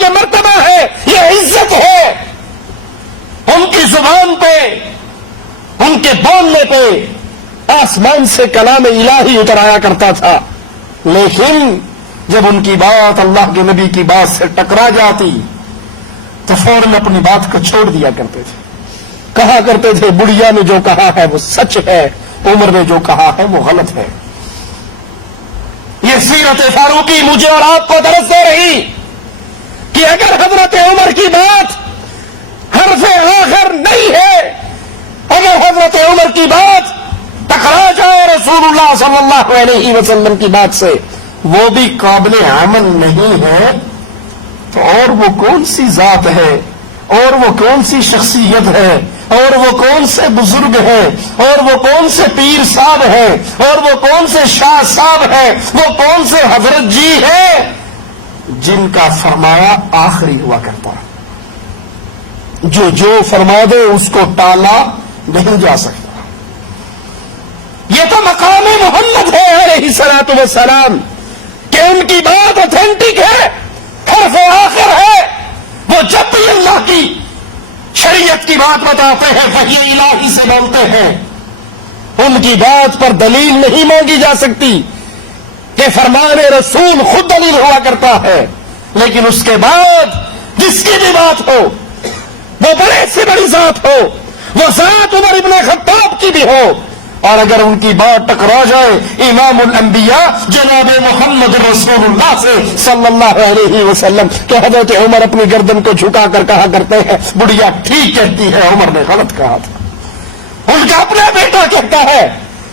یہ مرتبہ ہے، یہ عزت ہے. ان کی زبان پہ، ان کے بولنے پہ آسمان سے کلام الہی اتر آیا کرتا تھا، لیکن جب ان کی بات اللہ کے نبی کی بات سے ٹکرا جاتی تو فوراً اپنی بات کو چھوڑ دیا کرتے تھے. کہا کرتے تھے بڑھیا نے جو کہا ہے وہ سچ ہے، عمر نے جو کہا ہے وہ غلط ہے. یہ سیرت فاروقی مجھے اور آپ کو درس دے رہی کہ اگر حضرت عمر کی بات حرف آخر نہیں ہے، اگر حضرت عمر کی بات ٹکرا جائے رسول اللہ صلی اللہ علیہ وسلم کی بات سے، وہ بھی قابل عمل نہیں ہے، تو اور وہ کون سی ذات ہے، اور وہ کون سی شخصیت ہے، اور وہ کون سے بزرگ ہیں، اور وہ کون سے پیر صاحب ہیں، اور وہ کون سے شاہ صاحب ہیں، وہ کون سے حضرت جی ہیں جن کا فرمایا آخری ہوا کرتا ہے. جو فرما دے اس کو ٹالا نہیں جا سکتا. یہ تو مقام محمد ہے علیہ الصلوۃ والسلام کہ ان کی بات اوتھینٹک ہے، حرف آخر ہے. وہ جب بھی اللہ کی شریعت کی بات بتاتے ہیں وحی الہی سے بولتے ہیں. ان کی بات پر دلیل نہیں مانگی جا سکتی کہ فرمان رسول خود دلیل ہوا کرتا ہے، لیکن اس کے بعد جس کی بھی بات ہو، وہ بڑے سے بڑی ذات ہو، وہ ذات عمر ابن خطاب کی بھی ہو، اور اگر ان کی بات ٹکرا جائے امام الانبیاء جناب محمد رسول اللہ سے صلی اللہ علیہ وسلم، کہ حضرت عمر اپنی گردن کو جھکا کر کہا کرتے ہیں بڑھیا ٹھیک کہتی ہے، عمر نے غلط کہا تھا. ان کا اپنا بیٹا کہتا ہے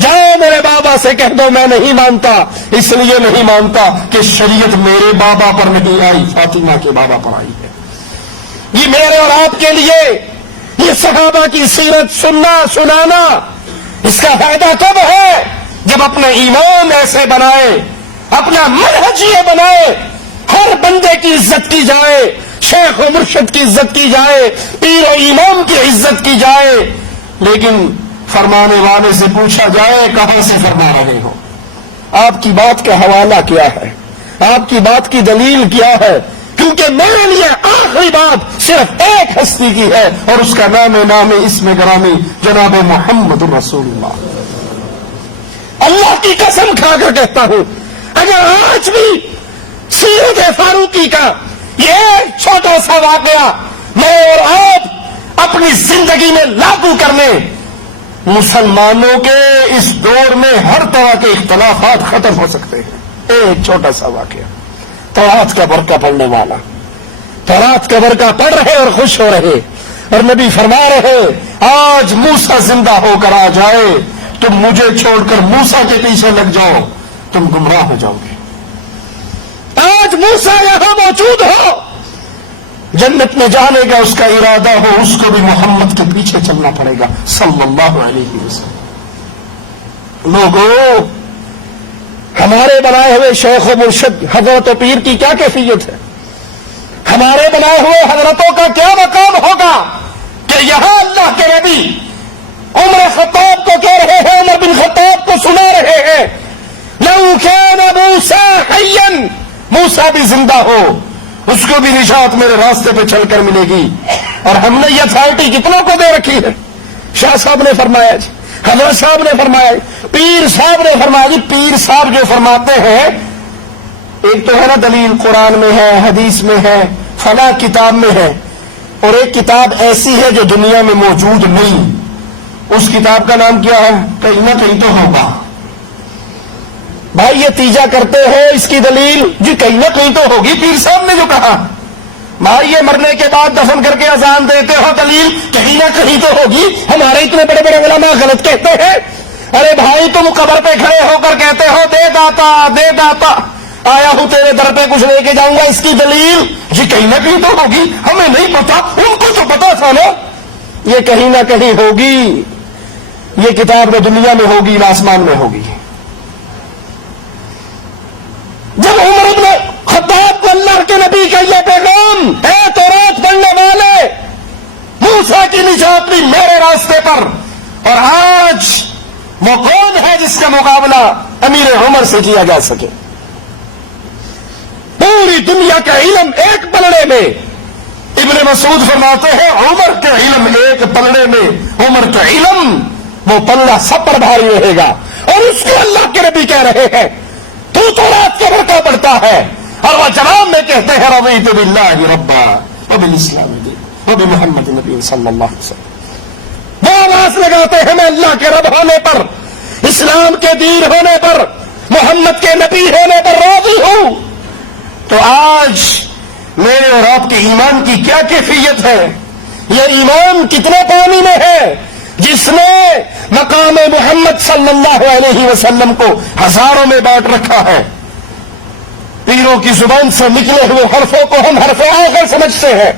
جاؤ میرے بابا سے کہہ دو میں نہیں مانتا، اس لیے نہیں مانتا کہ شریعت میرے بابا پر نہیں آئی، فاطمہ کے بابا پر آئی ہے. یہ میرے اور آپ کے لیے یہ صحابہ کی سیرت سننا سنانا اس کا فائدہ کب ہے؟ جب اپنا ایمان ایسے بنائے، اپنا منہج یہ بنائے، ہر بندے کی عزت کی جائے، شیخ و مرشد کی عزت کی جائے، پیر و امام کی عزت کی جائے، لیکن فرمانے والے سے پوچھا جائے کہاں سے فرما رہے ہو، آپ کی بات کا حوالہ کیا ہے، آپ کی بات کی دلیل کیا ہے؟ کیونکہ میرے لیے آخری بات صرف ایک ہستی کی ہے اور اس کا نام اسم گرامی جناب محمد رسول اللہ. اللہ کی قسم کھا کر کہتا ہوں اگر آج بھی سیرت فاروقی کا یہ ایک چھوٹا سا واقعہ میں اور آپ اپنی زندگی میں لاگو کر لیں، مسلمانوں کے اس دور میں ہر طرح کے اختلافات ختم ہو سکتے ہیں. ایک چھوٹا سا واقعہ، تورات کا برقع پڑھنے والا تورات کا برقع پڑھ رہے اور خوش ہو رہے، اور نبی فرما رہے آج موسیٰ زندہ ہو کر آ جائے، تم مجھے چھوڑ کر موسیٰ کے پیچھے لگ جاؤ، تم گمراہ ہو جاؤ گے. آج موسیٰ یہاں موجود ہو، جنت میں جانے کا اس کا ارادہ ہو، اس کو بھی محمد کے پیچھے چلنا پڑے گا صلی اللہ علیہ وسلم. لوگوں، ہمارے بنائے ہوئے شیخ و مرشد حضرت و پیر کی کیا کیفیت ہے؟ ہمارے بنائے ہوئے حضرتوں کا کیا مقام ہوگا کہ یہاں اللہ کے نبی عمر خطاب کو کہہ رہے ہیں، عمر بن خطاب کو سنا رہے ہیں لو کان موسیٰ حیا، موسیٰ بھی زندہ ہو اس کو بھی نجات میرے راستے پہ چل کر ملے گی. اور ہم نے یہ اتھارٹی کتنوں کو دے رکھی ہے؟ شاہ صاحب نے فرمایا جی، حضرت صاحب نے فرمایا، پیر صاحب نے فرمایا جی. پیر صاحب جو فرماتے ہیں ایک تو ہے نا دلیل قرآن میں ہے، حدیث میں ہے، فلاں کتاب میں ہے، اور ایک کتاب ایسی ہے جو دنیا میں موجود نہیں. اس کتاب کا نام کیا ہے؟ کہیں نہ کہیں تو ہوگا. بھائی یہ تیجا کرتے ہو اس کی دلیل جی کہیں نہ کہیں تو ہوگی، پیر صاحب نے جو کہا. بھائی یہ مرنے کے بعد دفن کر کے اذان دیتے ہو، دلیل کہیں نہ کہیں تو ہوگی. ہمارے اتنے بڑے بڑے علماء غلط کہتے ہیں. ارے بھائی تم قبر پہ کھڑے ہو کر کہتے ہو دے داتا دے داتا، آیا ہوں تیرے در پہ کچھ لے کے جاؤں گا، اس کی دلیل جی کہیں نہ کہیں تو ہوگی. ہمیں نہیں پتا، ان کو تو پتا تھا نا یہ کہیں نہ کہیں ہوگی. یہ کتاب نہ دنیا میں ہوگی نہ آسمان میں ہوگی. جب عمر ابن خطاب کو اللہ کے نبی کا یہ پیغام اے تورات پڑھنے والے، موسیٰ کی نجات بھی میرے راستے پر، اور آج وہ کون ہے جس کا مقابلہ امیر عمر سے کیا جا سکے؟ پوری پوری دنیا کا علم ایک پلڑے میں. ابن مسعود فرماتے ہیں عمر کے علم ایک پلڑے میں, عمر کا علم وہ پلڑا سب پر بھاری رہے گا. اور اس کو اللہ کے نبی کہہ رہے ہیں تو رات کا برقع پڑتا ہے, اور وہ جواب میں کہتے ہیں رضیت باللہ ربا وبالاسلام دینا وبمحمد نبی صلی اللہ علیہ وسلم. وہ آواز لگاتے ہیں میں اللہ کے رب ہونے پر, اسلام کے دین ہونے پر, محمد کے نبی ہونے پر راضی ہوں. تو آج میرے اور آپ کے ایمان کی کیا کیفیت ہے؟ یہ ایمان کتنے پانی میں ہے جس نے مقام محمد صلی اللہ علیہ وسلم کو ہزاروں میں بانٹ رکھا ہے. پیروں کی زبان سے نکلے ہوئے حرفوں کو ہم حرف آخر سمجھتے ہیں,